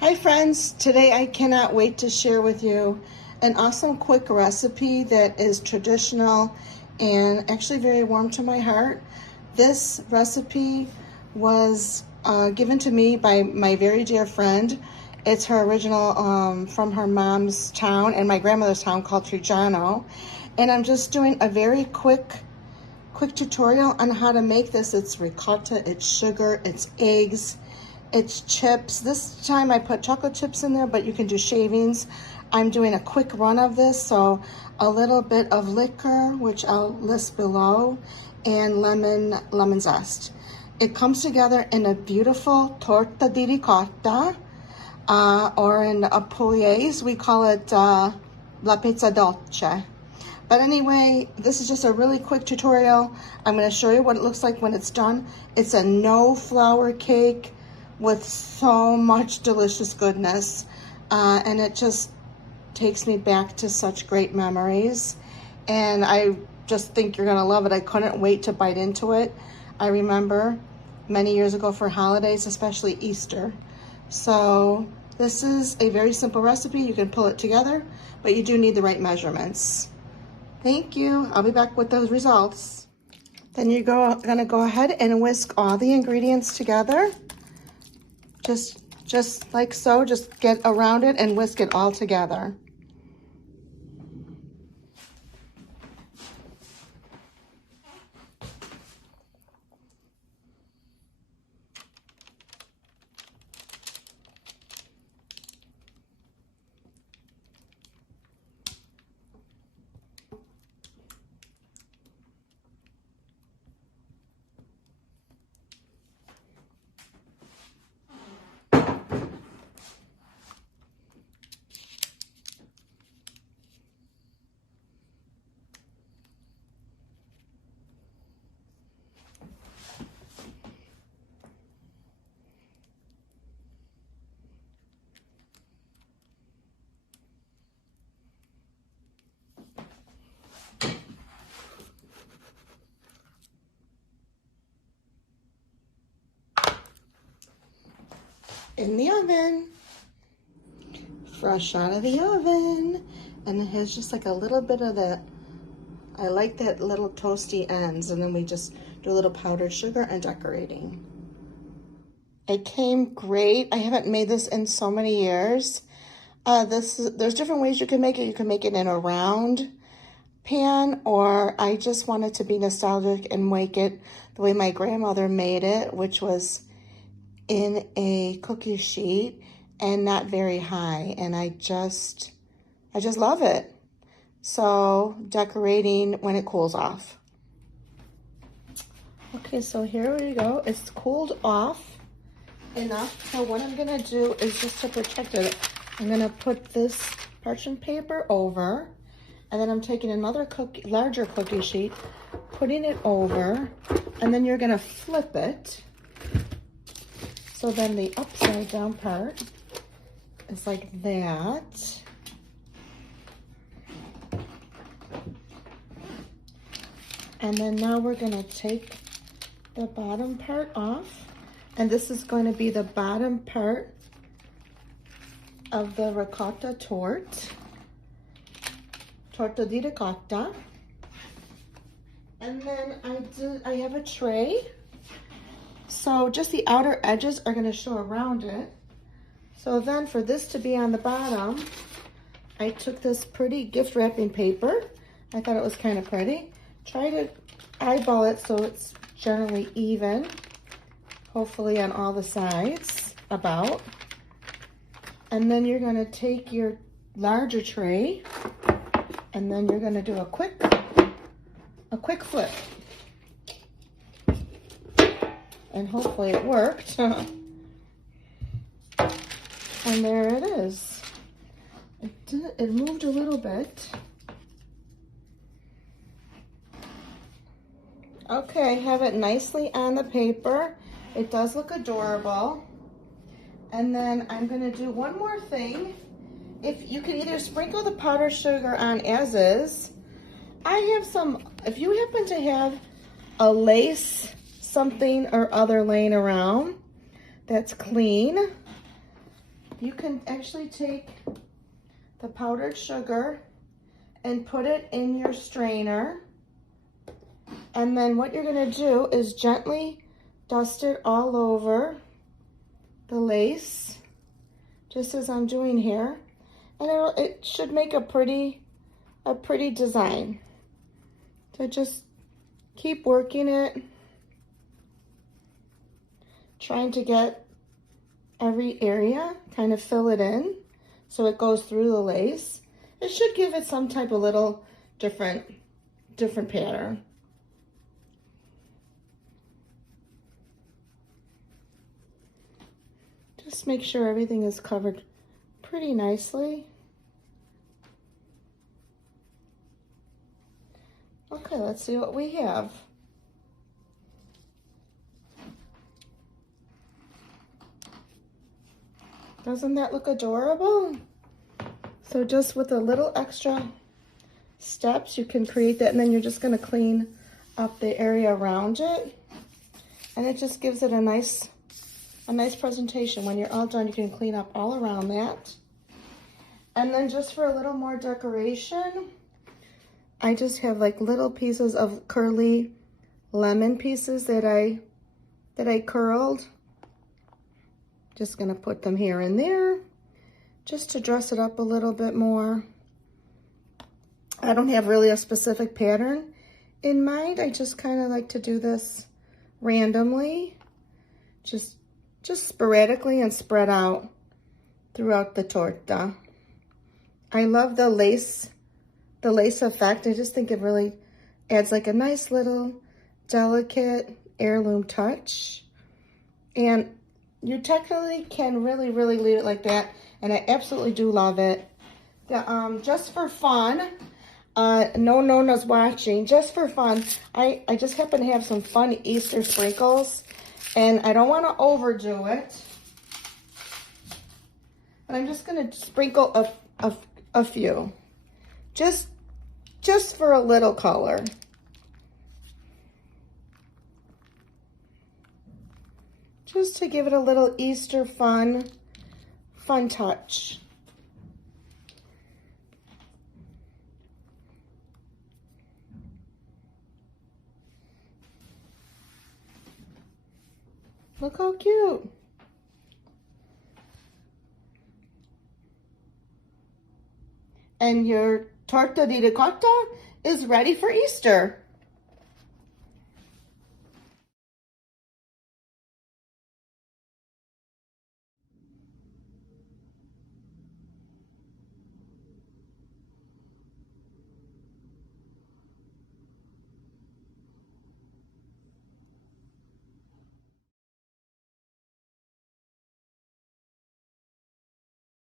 Hi friends, today I cannot wait to share with you an awesome quick recipe that is traditional and actually very warm to my heart. This recipe was given to me by my very dear friend. It's her original from her mom's town and my grandmother's town called Trujano. And I'm just doing a very quick tutorial on how to make this. It's ricotta, it's sugar, it's eggs, it's chips. This time I put chocolate chips in there, but you can do shavings. I'm doing a quick run of this, so a little bit of liquor, which I'll list below, and lemon zest. It comes together in a beautiful torta di ricotta, or in Pugliese, we call it la pizza dolce. But anyway, this is just a really quick tutorial. I'm going to show you what it looks like when it's done. It's a no flour cake with so much delicious goodness, and it just takes me back to such great memories, and I just think you're gonna love it. I couldn't wait to bite into it. I remember many years ago for holidays, especially Easter. So this is a very simple recipe. You can pull it together, but you do need the right measurements. Thank you. I'll be back with those results. Then you're gonna go ahead and whisk all the ingredients together. Just like so, just get around it and whisk it all together. In the oven, fresh out of the oven, and it has just like a little bit of that. I like that little toasty ends, and then we just do a little powdered sugar and decorating. It came great. I haven't made this in so many years. There's different ways you can make it. You can make it in a round pan, or I just wanted to be nostalgic and make it the way my grandmother made it, which was in a cookie sheet and not very high, and I just love it. So decorating when it cools off. Okay, so here we go. It's cooled off enough. So what I'm gonna do is, just to protect it, I'm gonna put this parchment paper over, and then I'm taking another larger cookie sheet, putting it over, and then you're gonna flip it. So then the upside down part is like that. And then now we're gonna take the bottom part off. And this is going to be the bottom part of the ricotta torta di ricotta. And then I have a tray. So just the outer edges are going to show around it. So then for this to be on the bottom, I took this pretty gift wrapping paper. I thought it was kind of pretty. Try to eyeball it so it's generally even, hopefully on all the sides about. And then you're going to take your larger tray, and then you're going to do a quick flip. And hopefully it worked. And there it is. It moved a little bit. Okay, I have it nicely on the paper. It does look adorable. And then I'm gonna do one more thing. If you can either sprinkle the powdered sugar on as is. I have some, if you happen to have a lace something or other laying around that's clean, you can actually take the powdered sugar and put it in your strainer. And then what you're gonna do is gently dust it all over the lace, just as I'm doing here. And it should make a pretty design. So just keep working it, trying to get every area, kind of fill it in so it goes through the lace. It should give it some type of little different pattern. Just make sure everything is covered pretty nicely. Okay, let's see what we have. Doesn't that look adorable? So just with a little extra steps, you can create that, and then you're just gonna clean up the area around it. And it just gives it a nice presentation. When you're all done, you can clean up all around that. And then just for a little more decoration, I just have like little pieces of curly lemon pieces that I curled. Just gonna put them here and there, just to dress it up a little bit more. I don't have really a specific pattern in mind. I just kind of like to do this randomly, just sporadically and spread out throughout the torta. I love the lace effect. I just think it really adds like a nice little delicate heirloom touch. And you technically can really leave it like that, and I absolutely do love it. Just for fun, no Nonnas watching, just for fun, I just happen to have some fun Easter sprinkles, and I don't want to overdo it, but I'm just going to sprinkle a few, just for a little color. Just to give it a little Easter fun touch. Look how cute. And your torta di ricotta is ready for Easter.